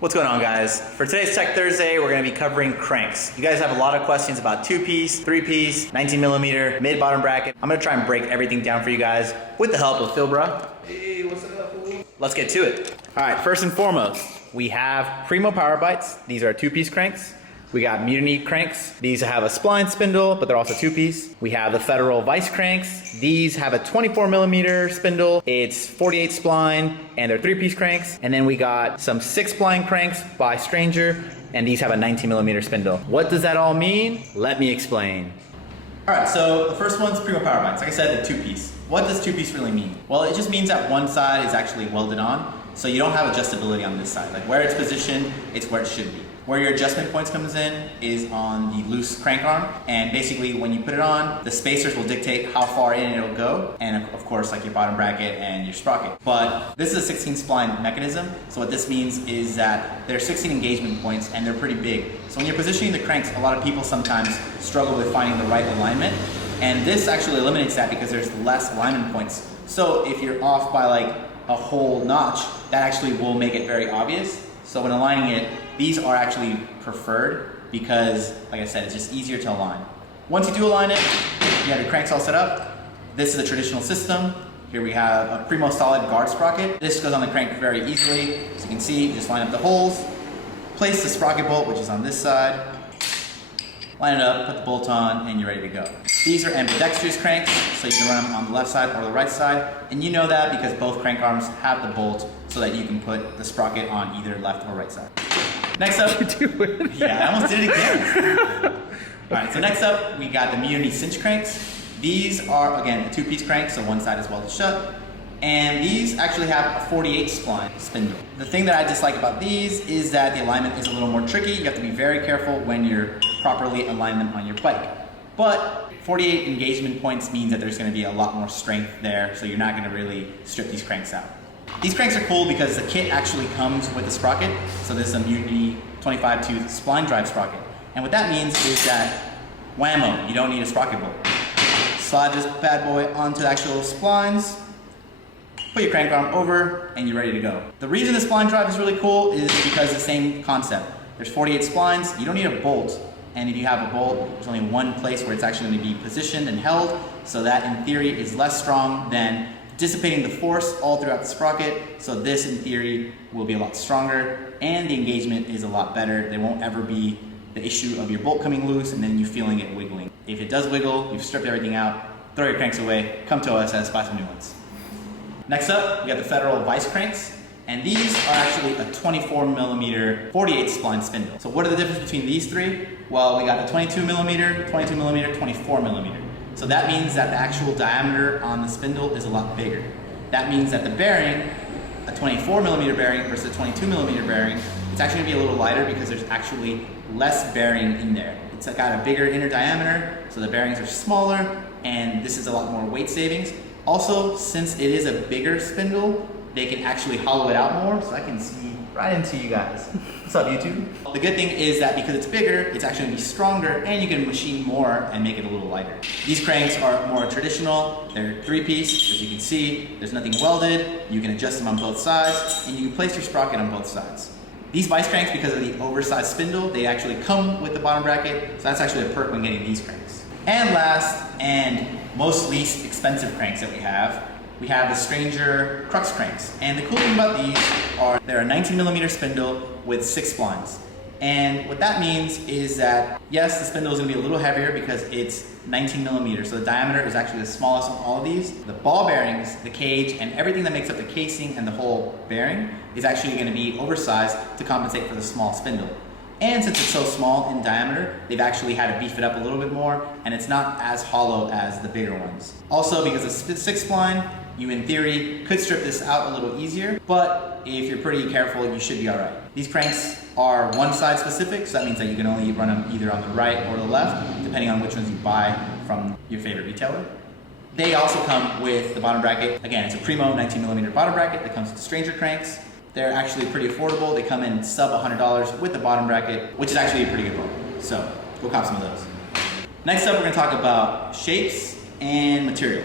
What's going on, guys? For today's Tech Thursday, we're going to be covering cranks. You guys have a lot of questions about 2-piece, 3-piece, 19mm, mid-bottom bracket. I'm going to try and break everything down for you guys with the help of Phil, bro. Hey, what's up, fool? Let's get to it. All right, first and foremost, we have Primo Powerbites. These are 2-piece cranks. We got Mutiny cranks. These have a spline spindle, but they're also 2-piece. We have the Federal Vice cranks. These have a 24mm spindle. It's 48 spline, and they're 3-piece cranks. And then we got some 6 spline cranks by Stranger, and these have a 19mm spindle. What does that all mean? Let me explain. All right, so the first one's Primo Powerbites. Like I said, the 2-piece. What does 2-piece really mean? Well, it just means that one side is actually welded on, so you don't have adjustability on this side. Like where it's positioned, it's where it should be. Where your adjustment points comes in is on the loose crank arm, and basically when you put it on, the spacers will dictate how far in it'll go, and of course like your bottom bracket and your sprocket. But this is a 16 spline mechanism, so what this means is that there are 16 engagement points and they're pretty big. So when you're positioning the cranks, a lot of people sometimes struggle with finding the right alignment, and this actually eliminates that because there's less alignment points. So if you're off by like a whole notch, that actually will make it very obvious. So when aligning it, these are actually preferred because, like I said, it's just easier to align. Once you do align it, you have your cranks all set up. This is a traditional system. Here we have a Primo solid guard sprocket. This goes on the crank very easily. As you can see, just line up the holes, place the sprocket bolt, which is on this side, line it up, put the bolt on, and you're ready to go. These are ambidextrous cranks, so you can run them on the left side or the right side. And you know that because both crank arms have the bolt so that you can put the sprocket on either left or right side. Next up, yeah, I almost did it again. All right, so next up, we got the Muni Cinch cranks. These are, again, a 2-piece crank, so one side is welded shut. And these actually have a 48 spline spindle. The thing that I dislike about these is that the alignment is a little more tricky. You have to be very careful when you're properly aligning them on your bike. But 48 engagement points means that there's gonna be a lot more strength there, so you're not gonna really strip these cranks out. These cranks are cool because the kit actually comes with a sprocket. So this is a Muni 25-tooth Spline Drive sprocket. And what that means is that, whammo, you don't need a sprocket bolt. Slide this bad boy onto the actual splines, put your crank arm over, and you're ready to go. The reason the Spline Drive is really cool is because the same concept. There's 48 splines, you don't need a bolt. And if you have a bolt, there's only one place where it's actually going to be positioned and held. So that in theory is less strong than dissipating the force all throughout the sprocket. So this in theory will be a lot stronger and the engagement is a lot better. There won't ever be the issue of your bolt coming loose and then you feeling it wiggling. If it does wiggle, you've stripped everything out, throw your cranks away, come to OSS, buy some new ones. Next up, we got the Federal Vice cranks. And these are actually a 24mm 48 spline spindle. So what are the difference between these three? Well, we got the 22mm, 22mm, 24mm. So that means that the actual diameter on the spindle is a lot bigger. That means that the bearing, a 24mm bearing versus a 22mm bearing, it's actually gonna be a little lighter because there's actually less bearing in there. It's got a bigger inner diameter, so the bearings are smaller, and this is a lot more weight savings. Also, since it is a bigger spindle, they can actually hollow it out more, so I can see right into you guys. What's up, YouTube? The good thing is that because it's bigger, it's actually gonna be stronger, and you can machine more and make it a little lighter. These cranks are more traditional. They're 3-piece, as you can see. There's nothing welded. You can adjust them on both sides, and you can place your sprocket on both sides. These vice cranks, because of the oversized spindle, they actually come with the bottom bracket, so that's actually a perk when getting these cranks. And last, and most least expensive cranks that we have the Stranger Crux cranks. And the cool thing about these are they're a 19mm spindle with 6 splines. And what that means is that, yes, the spindle is gonna be a little heavier because it's 19mm, so the diameter is actually the smallest of all of these. The ball bearings, the cage, and everything that makes up the casing and the whole bearing is actually gonna be oversized to compensate for the small spindle. And since it's so small in diameter, they've actually had to beef it up a little bit more, and it's not as hollow as the bigger ones. Also, because it's 6 spline, you in theory could strip this out a little easier, but if you're pretty careful, you should be all right. These cranks are one side specific, so that means that you can only run them either on the right or the left, depending on which ones you buy from your favorite retailer. They also come with the bottom bracket. Again, it's a Primo 19mm bottom bracket that comes with the Stranger cranks. They're actually pretty affordable. They come in sub $100 with the bottom bracket, which is actually a pretty good one. So go cop some of those. Next up, we're gonna talk about shapes and material.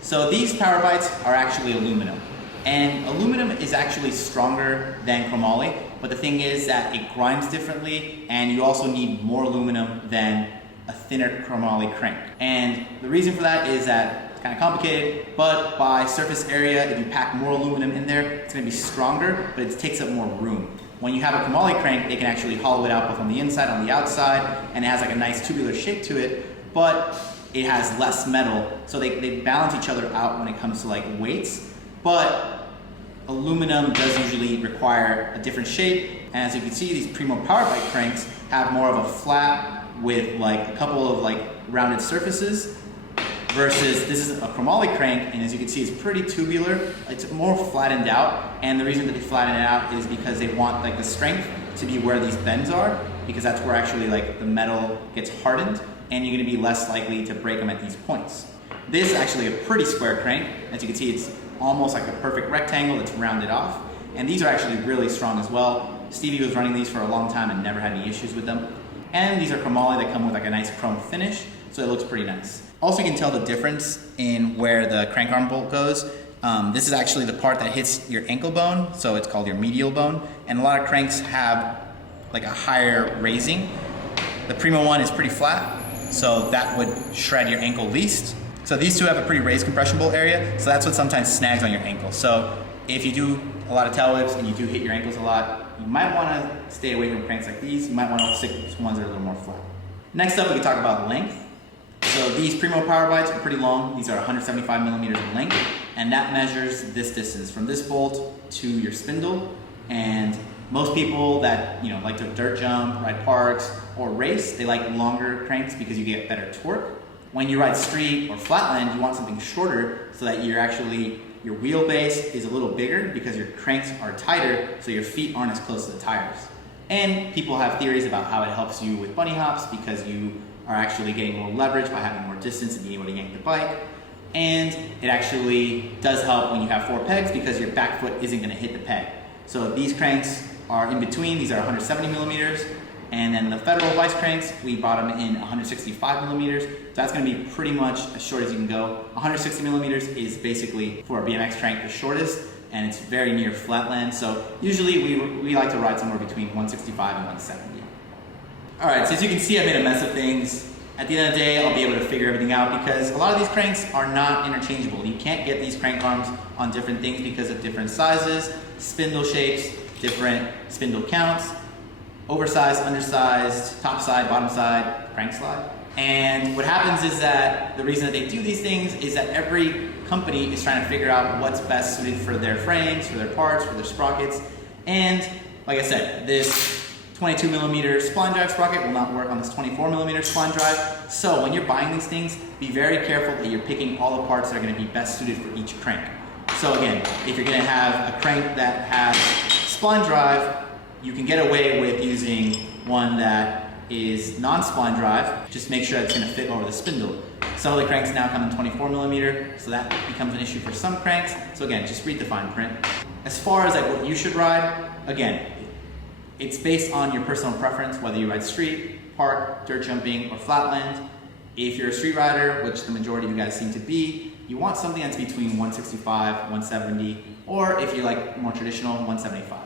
So these Powerbites are actually aluminum. And aluminum is actually stronger than chromoly. but the thing is that it grinds differently, and you also need more aluminum than a thinner chromoly crank. And the reason for that is that it's kind of complicated, but by surface area, if you pack more aluminum in there, it's going to be stronger, but it takes up more room. When you have a chromoly crank, they can actually hollow it out both on the inside and on the outside, and it has like a nice tubular shape to it, but it has less metal, so they balance each other out when it comes to like weights. But aluminum does usually require a different shape, and as you can see, these Primo Powerbite cranks have more of a flat with like a couple of like rounded surfaces, versus this is a chromoly crank, and as you can see, it's pretty tubular. It's more flattened out, and the reason that they flatten it out is because they want like the strength to be where these bends are, because that's where actually like the metal gets hardened, and you're going to be less likely to break them at these points. This is actually a pretty square crank. As you can see, it's almost like a perfect rectangle that's rounded off, and these are actually really strong as well. Stevie was running these for a long time and never had any issues with them. And these are chromoly that come with like a nice chrome finish, so it looks pretty nice. Also, you can tell the difference in where the crank arm bolt goes. This is actually the part that hits your ankle bone, so it's called your medial bone, and a lot of cranks have like a higher raising. The Primo one is pretty flat, so that would shred your ankle least. So these two have a pretty raised compression bolt area, so that's what sometimes snags on your ankle. So if you do a lot of tail whips and you do hit your ankles a lot, you might want to stay away from cranks like these. You might want to stick with ones that are a little more flat. Next up, we can talk about length. So these Primo Powerbites are pretty long. These are 175 millimeters in length, and that measures this distance from this bolt to your spindle. And most people that like to dirt jump, ride parks, or race, they like longer cranks because you get better torque. When you ride street or flatland, you want something shorter so that your wheelbase is a little bigger because your cranks are tighter, so your feet aren't as close to the tires. And people have theories about how it helps you with bunny hops because you are actually getting more leverage by having more distance and being able to yank the bike. And it actually does help when you have 4 pegs because your back foot isn't going to hit the peg. So these cranks are in between. These are 170 millimeters. And then the Federal Vice cranks, we bought them in 165 millimeters. So that's going to be pretty much as short as you can go. 160 millimeters is basically, for a BMX crank, the shortest, and it's very near flatland. So usually we like to ride somewhere between 165 and 170. All right, so as you can see, I made a mess of things. At the end of the day, I'll be able to figure everything out because a lot of these cranks are not interchangeable. You can't get these crank arms on different things because of different sizes, spindle shapes, different spindle counts, oversized, undersized, top side, bottom side, crank slide. And what happens is that the reason that they do these things is that every company is trying to figure out what's best suited for their frames, for their parts, for their sprockets. And like I said, this 22 millimeter spline drive sprocket will not work on this 24 millimeter spline drive. So when you're buying these things, be very careful that you're picking all the parts that are going to be best suited for each crank. So again, if you're going to have a crank that has spline drive, you can get away with using one that is non-spline drive. Just make sure it's going to fit over the spindle. Some of the cranks now come in 24 millimeter, so that becomes an issue for some cranks. So again, just read the fine print. As far as like what you should ride, again, it's based on your personal preference, whether you ride street, park, dirt jumping, or flatland. If you're a street rider, which the majority of you guys seem to be, you want something that's between 165, 170, or if you're like more traditional, 175.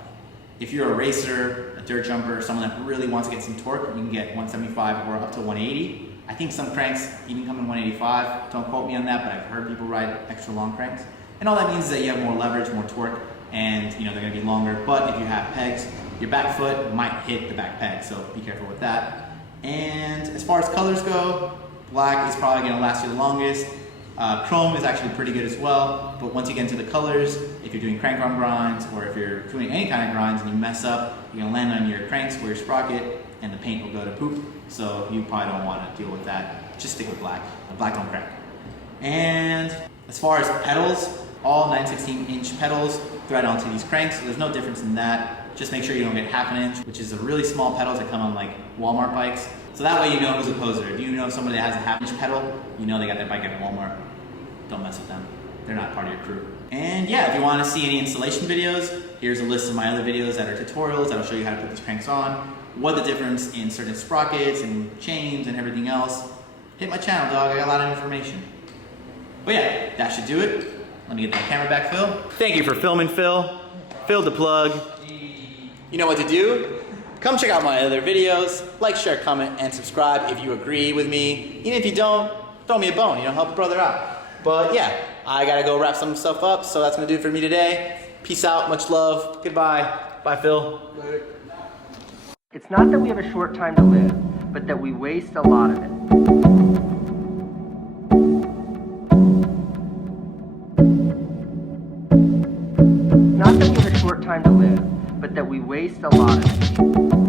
If you're a racer, a dirt jumper, someone that really wants to get some torque, you can get 175 or up to 180. I think some cranks even come in 185. Don't quote me on that, but I've heard people ride extra long cranks. And all that means is that you have more leverage, more torque, and they're going to be longer. But if you have pegs, your back foot might hit the back peg, so be careful with that. And as far as colors go, black is probably going to last you the longest. Chrome is actually pretty good as well, but once you get into the colors, if you're doing crank arm grinds or if you're doing any kind of grinds and you mess up, you're going to land on your cranks or your sprocket and the paint will go to poop, so you probably don't want to deal with that. Just stick with black. Black don't crack. And as far as pedals, all 9/16 inch pedals thread onto these cranks, so there's no difference in that. Just make sure you don't get 1/2 inch, which is the really small pedals that come on like Walmart bikes. So that way you know who's a poser. If you know somebody that has a 1/2 inch pedal, you know they got their bike at Walmart. Don't mess with them. They're not part of your crew. And yeah, if you want to see any installation videos, here's a list of my other videos that are tutorials that'll show you how to put these cranks on, what the difference in certain sprockets and chains and everything else. Hit my channel, dog. I got a lot of information. But yeah, that should do it. Let me get that camera back, Phil. Thank you for filming, Phil. Phil the plug. You know what to do. Come check out my other videos. Like, share, comment, and subscribe if you agree with me. Even if you don't, throw me a bone, help a brother out. But yeah, I gotta go wrap some stuff up, so that's gonna do it for me today. Peace out, much love, goodbye. Bye, Phil. Later. It's not that we have a short time to live, but that we waste a lot of it. Not that we have a short time to live, but that we waste a lot of it.